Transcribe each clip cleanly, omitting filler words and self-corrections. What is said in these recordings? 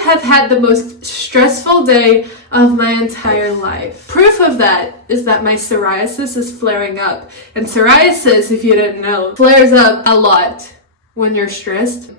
have had the most stressful day of my entire life. Proof of that is that my psoriasis is flaring up. And psoriasis, if you didn't know, flares up a lot when you're stressed.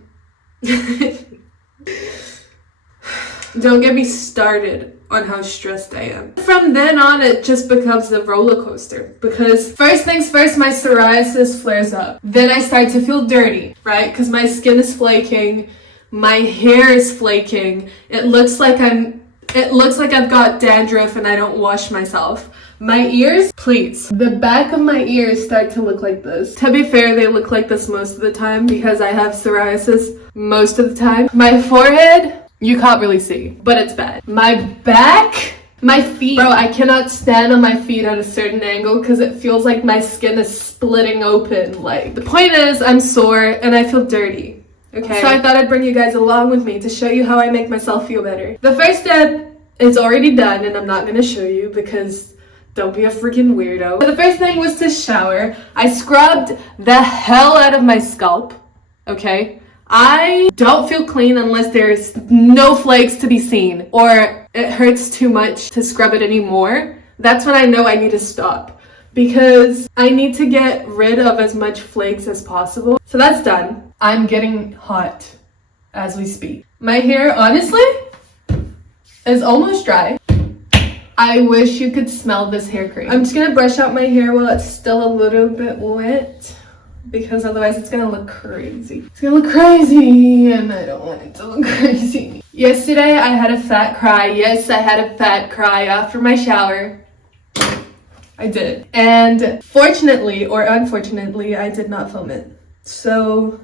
Don't get me started on how stressed I am. From then on, it just becomes a roller coaster, because first things first, my psoriasis flares up. Then I start to feel dirty, right? Because my skin is flaking, my hair is flaking. It looks like I've got dandruff and I don't wash myself. My ears, please. The back of my ears start to look like this. To be fair, they look like this most of the time because I have psoriasis most of the time. My forehead, you can't really see, but it's bad. My back, my feet. Bro, I cannot stand on my feet at a certain angle because it feels like my skin is splitting open. Like, the point is, I'm sore and I feel dirty. Okay? So I thought I'd bring you guys along with me to show you how I make myself feel better. The first step is already done and I'm not gonna show you because don't be a freaking weirdo. The first thing was to shower. I scrubbed the hell out of my scalp, okay? I don't feel clean unless there's no flakes to be seen or it hurts too much to scrub it anymore. That's when I know I need to stop because I need to get rid of as much flakes as possible. So that's done. I'm getting hot as we speak. My hair, honestly, is almost dry. I wish you could smell this hair cream. I'm just gonna brush out my hair while it's still a little bit wet, because otherwise it's gonna look crazy. It's gonna look crazy and I don't want it to look crazy. Yesterday I had a fat cry. Yes, I had a fat cry after my shower. I did. And fortunately or unfortunately, I did not film it. So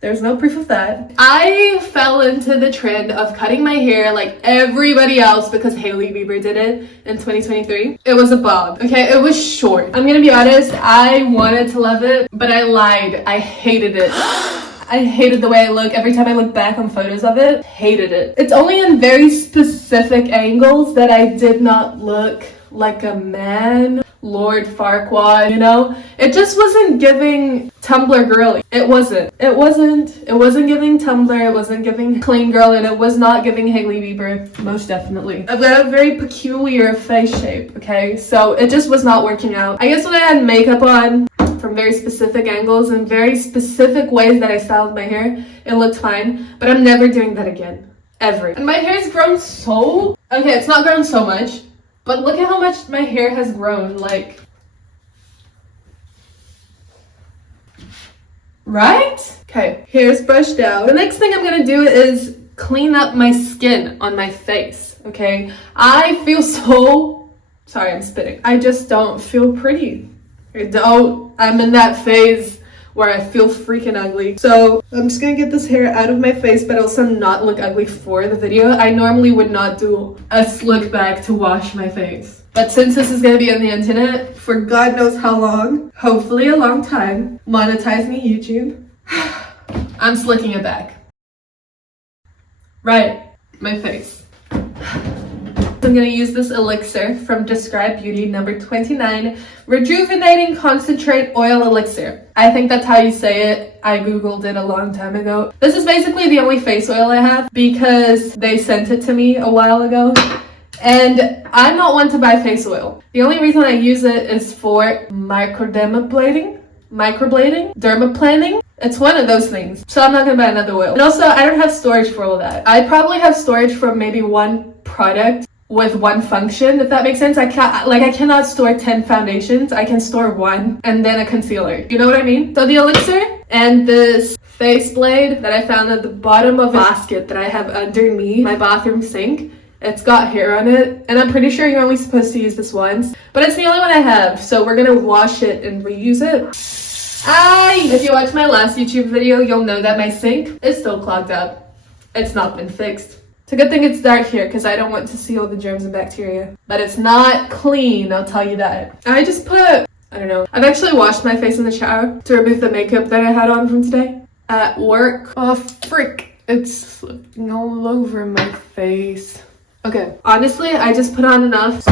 there's no proof of that. I fell into the trend of cutting my hair like everybody else because Hailey Bieber did it in 2023. It was a bob, okay? It was short. I'm gonna be honest, I wanted to love it, but I lied. I hated it. I hated the way I look. Every time I look back on photos of it, hated it. It's only in very specific angles that I did not look like a man. Lord Farquaad, you know? It just wasn't giving Tumblr girly. It wasn't giving Tumblr, it wasn't giving clean girl, and it was not giving Hailey Bieber, most definitely. I've got a very peculiar face shape, okay? So it just was not working out. I guess when I had makeup on from very specific angles and very specific ways that I styled my hair, it looked fine, but I'm never doing that again. Ever. And my hair's grown so... Okay, it's not grown so much, but look at how much my hair has grown, like, right? Okay, hair's brushed out. The next thing I'm gonna do is clean up my skin on my face, okay? I feel so, sorry, I'm spitting. I just don't feel pretty. I'm in that phase where I feel freaking ugly. So I'm just gonna get this hair out of my face, but also not look ugly for the video. I normally would not do a slick back to wash my face. But since this is gonna be on the internet for God knows how long, hopefully a long time, monetize me YouTube, I'm slicking it back. Right, my face. I'm gonna use this elixir from Describe Beauty, number 29, Rejuvenating Concentrate Oil Elixir. I think that's how you say it. I googled it a long time ago. This is basically the only face oil I have because they sent it to me a while ago. And I'm not one to buy face oil. The only reason I use it is for microblading, dermaplaning. It's one of those things. So I'm not gonna buy another oil. And also, I don't have storage for all of that. I probably have storage for maybe one product with one function, if that makes sense. I cannot store 10 foundations. I can store one and then a concealer. You know what I mean? So the elixir and this face blade that I found at the bottom of a basket that I have underneath my bathroom sink. It's got hair on it, and I'm pretty sure you're only supposed to use this once, but it's the only one I have, so we're gonna wash it and reuse it. If you watched my last YouTube video, you'll know that my sink is still clogged up. It's not been fixed. It's a good thing it's dark here because I don't want to see all the germs and bacteria. But it's not clean, I'll tell you that. I just put, I don't know. I've actually washed my face in the shower to remove the makeup that I had on from today at work. Oh, frick. It's slipping all over my face. Okay, honestly, I just put on enough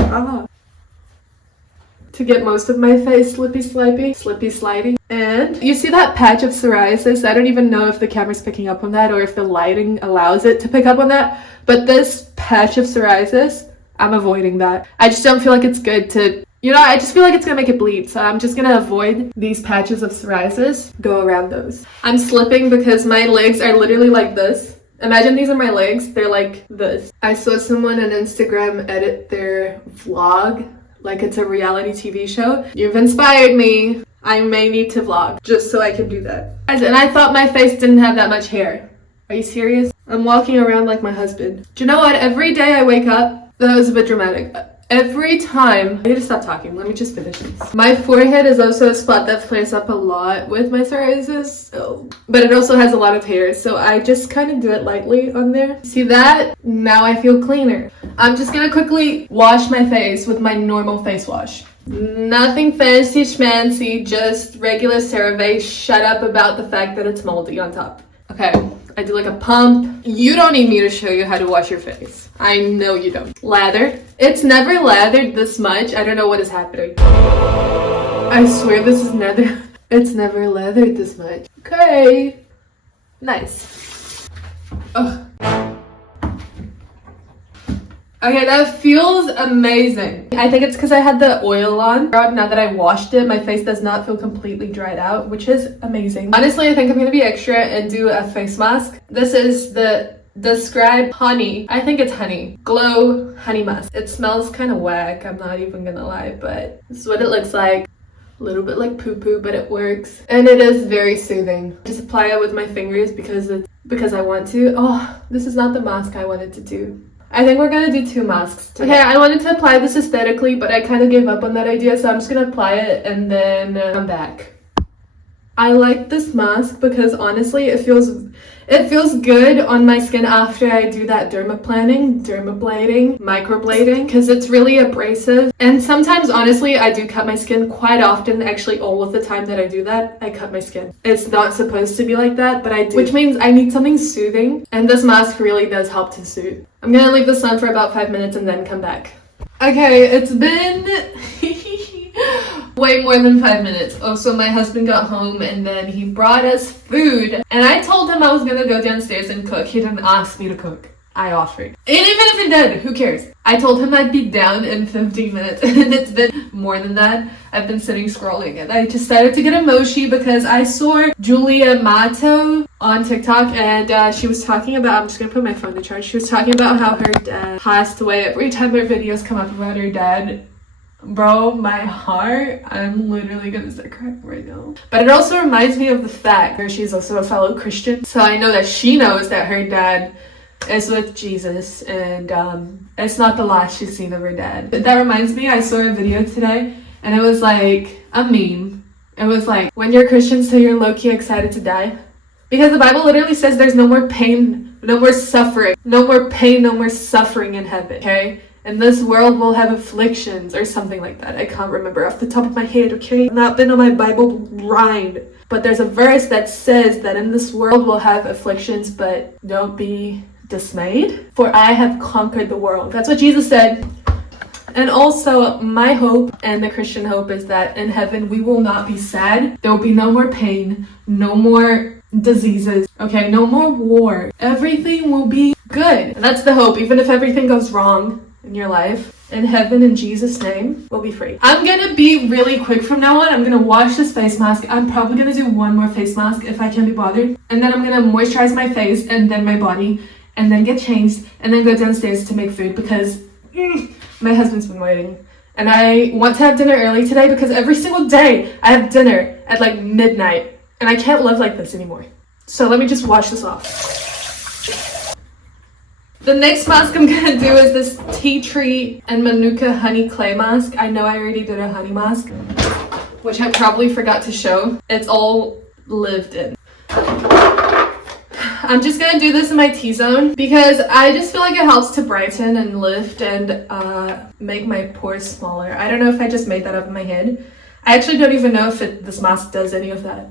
to get most of my face slippy slidey. And you see that patch of psoriasis? I don't even know if the camera's picking up on that or if the lighting allows it to pick up on that, But this patch of psoriasis, I'm avoiding that. I just don't feel like it's good to, I just feel like it's gonna make it bleed. So I'm just gonna avoid these patches of psoriasis, go around those. I'm slipping because my legs are literally like this. Imagine these are my legs, they're like this. I saw someone on Instagram edit their vlog like it's a reality TV show. You've inspired me. I may need to vlog just so I can do that. And I thought my face didn't have that much hair. Are you serious? I'm walking around like my husband. Do you know what? Every day I wake up, that was a bit dramatic. Every time, I need to stop talking. Let me just finish this. My forehead is also a spot that flares up a lot with my psoriasis, but it also has a lot of hair, so I just kind of do it lightly on there. See that? Now I feel cleaner. I'm just gonna quickly wash my face with my normal face wash. Nothing fancy schmancy, just regular CeraVe. Shut up about the fact that it's moldy on top. Okay, I do like a pump. You don't need me to show you how to wash your face. I know you don't. Lather. It's never lathered this much. I don't know what is happening. I swear this is never. It's never lathered this much. Okay. Nice. Ugh. Okay, that feels amazing. I think it's because I had the oil on. Now that I washed it, my face does not feel completely dried out, which is amazing. Honestly, I think I'm gonna be extra and do a face mask. This is the Describe Honey. I think it's honey. Glow honey mask. It smells kind of whack, I'm not even gonna lie, but this is what it looks like. A little bit like poo-poo, but it works. And it is very soothing. Just apply it with my fingers because I want to. Oh, this is not the mask I wanted to do. I think we're gonna do 2 masks today. Okay, I wanted to apply this aesthetically, but I kind of gave up on that idea, so I'm just gonna apply it and then come back. I like this mask because honestly, it feels good on my skin after I do that dermablading, microblading, because it's really abrasive. And sometimes, honestly, I do cut my skin quite often. Actually, all of the time that I do that, I cut my skin. It's not supposed to be like that, but I do. Which means I need something soothing, and this mask really does help to soothe. I'm gonna leave this on for about 5 minutes and then come back. Okay, it's been way more than 5 minutes. Also, my husband got home and then he brought us food. And I told him I was gonna go downstairs and cook. He didn't ask me to cook. I offered. And even if it did, who cares? I told him I'd be down in 15 minutes and it's been more than that. I've been sitting scrolling and I decided to get a mochi because I saw Julia Mato on TikTok and she was talking about, I'm just gonna put my phone to charge. She was talking about how her dad passed away. Every time her videos come up about her dad, bro, my heart, I'm literally gonna start crying right now. But it also reminds me of the fact that she's also a fellow Christian. So I know that she knows that her dad is with Jesus and it's not the last she's seen of her dad. But that reminds me, I saw a video today and it was like a meme. It was like, when you're Christian, so you're low-key excited to die. Because the Bible literally says there's no more pain, no more suffering, no more pain, no more suffering in heaven, okay? And this world will have afflictions or something like that. I can't remember off the top of my head, okay? I've not been on my Bible grind. But there's a verse that says that in this world we'll have afflictions, but don't be dismayed, for I have conquered the world. That's what Jesus said. And also, my hope and the Christian hope is that in heaven we will not be sad. There will be no more pain, no more diseases, okay? No more war. Everything will be good. And that's the hope. Even if everything goes wrong in your life, in heaven, in Jesus' name, we'll be free. I'm gonna be really quick from now on. I'm gonna wash this face mask. I'm probably gonna do 1 more face mask if I can be bothered. And then I'm gonna moisturize my face and then my body and then get changed and then go downstairs to make food because my husband's been waiting. And I want to have dinner early today because every single day I have dinner at like midnight and I can't live like this anymore. So let me just wash this off. The next mask I'm gonna do is this tea tree and Manuka honey clay mask. I know I already did a honey mask, which I probably forgot to show. It's all lived in. I'm just gonna do this in my T-zone because I just feel like it helps to brighten and lift and make my pores smaller. I don't know if I just made that up in my head. I actually don't even know if this mask does any of that,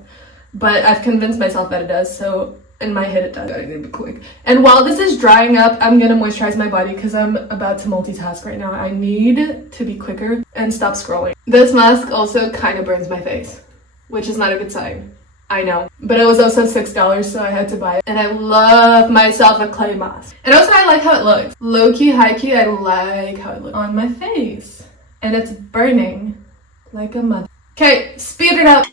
but I've convinced myself that it does, so in my head it does. I need to be quick. And while this is drying up, I'm gonna moisturize my body because I'm about to multitask right now. I need to be quicker and stop scrolling. This mask also kind of burns my face, which is not a good sign. I know, but it was also $6, so I had to buy it. And I love myself a clay mask. And also I like how it looks. Low-key, high-key, I like how it looks on my face. And it's burning like a mother. Okay, speed it up.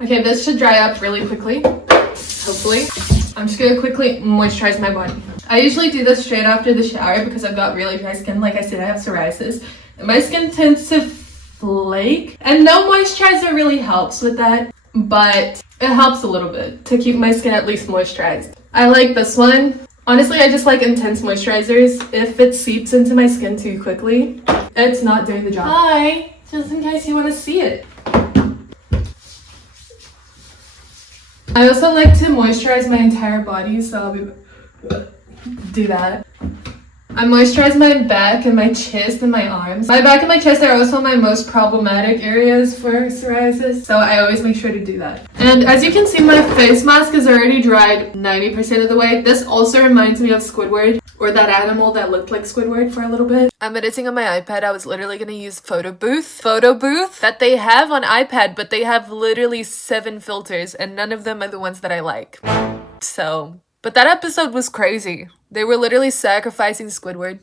Okay, this should dry up really quickly, hopefully. I'm just gonna quickly moisturize my body. I usually do this straight after the shower because I've got really dry skin. Like I said, I have psoriasis. And my skin tends to flake. And no moisturizer really helps with that, but it helps a little bit to keep my skin at least moisturized. I like this one. Honestly, I just like intense moisturizers. If it seeps into my skin too quickly, it's not doing the job. Hi, just in case you want to see it. I also like to moisturize my entire body, so I'll do that. I moisturize my back and my chest and my arms. My back and my chest are also my most problematic areas for psoriasis, so I always make sure to do that. And as you can see, my face mask is already dried 90% of the way. This also reminds me of Squidward, or that animal that looked like Squidward for a little bit. I'm editing on my iPad. I was literally gonna use Photo Booth that they have on iPad, but they have literally 7 filters and none of them are the ones that I like. So, but that episode was crazy. They were literally sacrificing Squidward.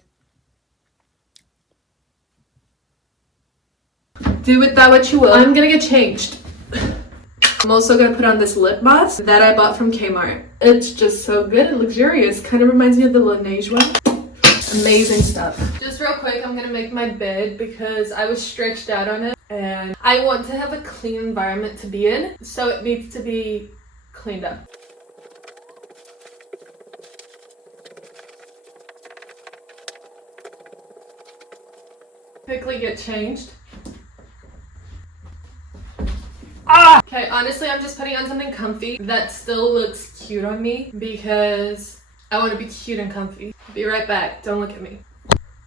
Do with that what you will. I'm gonna get changed. I'm also gonna put on this lip mask that I bought from Kmart. It's just so good and luxurious. Kind of reminds me of the Laneige one. Amazing stuff. Just real quick, I'm gonna make my bed because I was stretched out on it and I want to have a clean environment to be in, so it needs to be cleaned up. Quickly get changed. Okay, honestly, I'm just putting on something comfy that still looks cute on me because I want to be cute and comfy. Be right back. Don't look at me.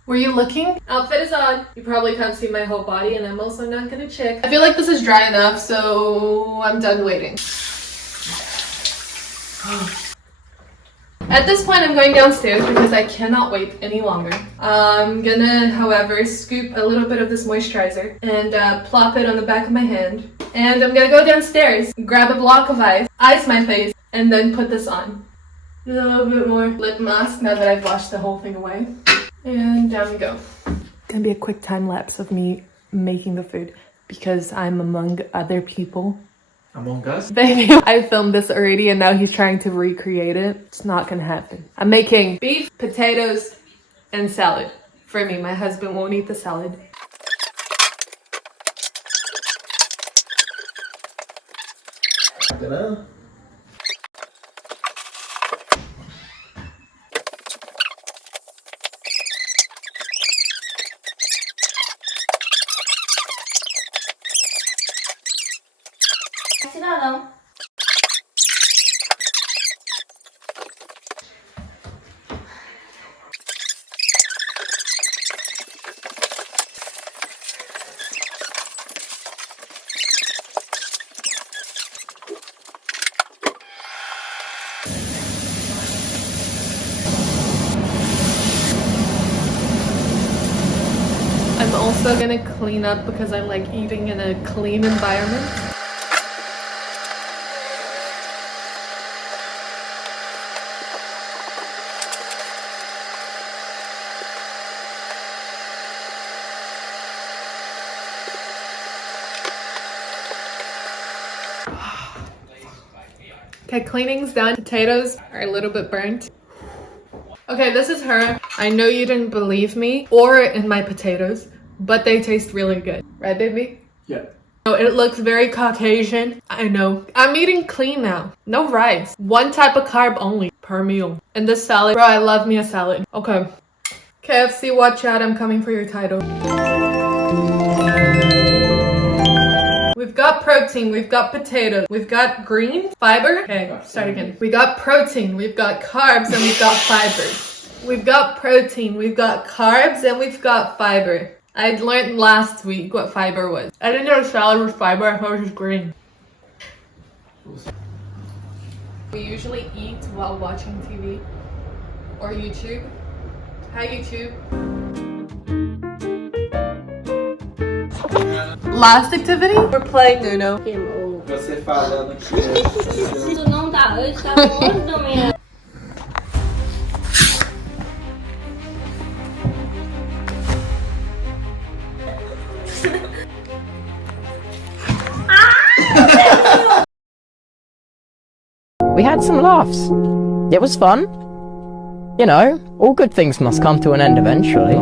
Were you looking? Outfit is on. You probably can't see my whole body and I'm also not gonna check. I feel like this is dry enough, so I'm done waiting. At this point, I'm going downstairs because I cannot wait any longer. I'm gonna, however, scoop a little bit of this moisturizer and plop it on the back of my hand. And I'm gonna go downstairs, grab a block of ice my face, and then put this on. A little bit more lip mask now that I've washed the whole thing away. And down we go. It's gonna be a quick time lapse of me making the food because I'm among other people. Among Us? Baby, I filmed this already and now he's trying to recreate it. It's not gonna happen. I'm making beef, potatoes, and salad. For me, my husband won't eat the salad. Gonna. I'm also gonna clean up because I like eating in a clean environment. Okay, cleaning's done. Potatoes are a little bit burnt. Okay, this is her. I know you didn't believe me or in my potatoes, but they taste really good. Right, baby? Yeah. Oh, it looks very Caucasian. I know. I'm eating clean now. No rice. One type of carb only per meal. And this salad. Bro, I love me a salad. Okay. KFC, watch out. I'm coming for your title. We've got protein, we've got potatoes, we've got green fiber. Okay, start again. We got protein, we've got carbs, and we've got fiber. We've got protein, we've got carbs, and we've got fiber. I learned last week what fiber was. I didn't know salad was fiber, I thought it was green. We usually eat while watching TV or YouTube. Hi, YouTube. Last activity? We're playing Uno. Você falando que Tu não tá, eu estava hoje da manhã. We had some laughs. It was fun. You know, all good things must come to an end eventually.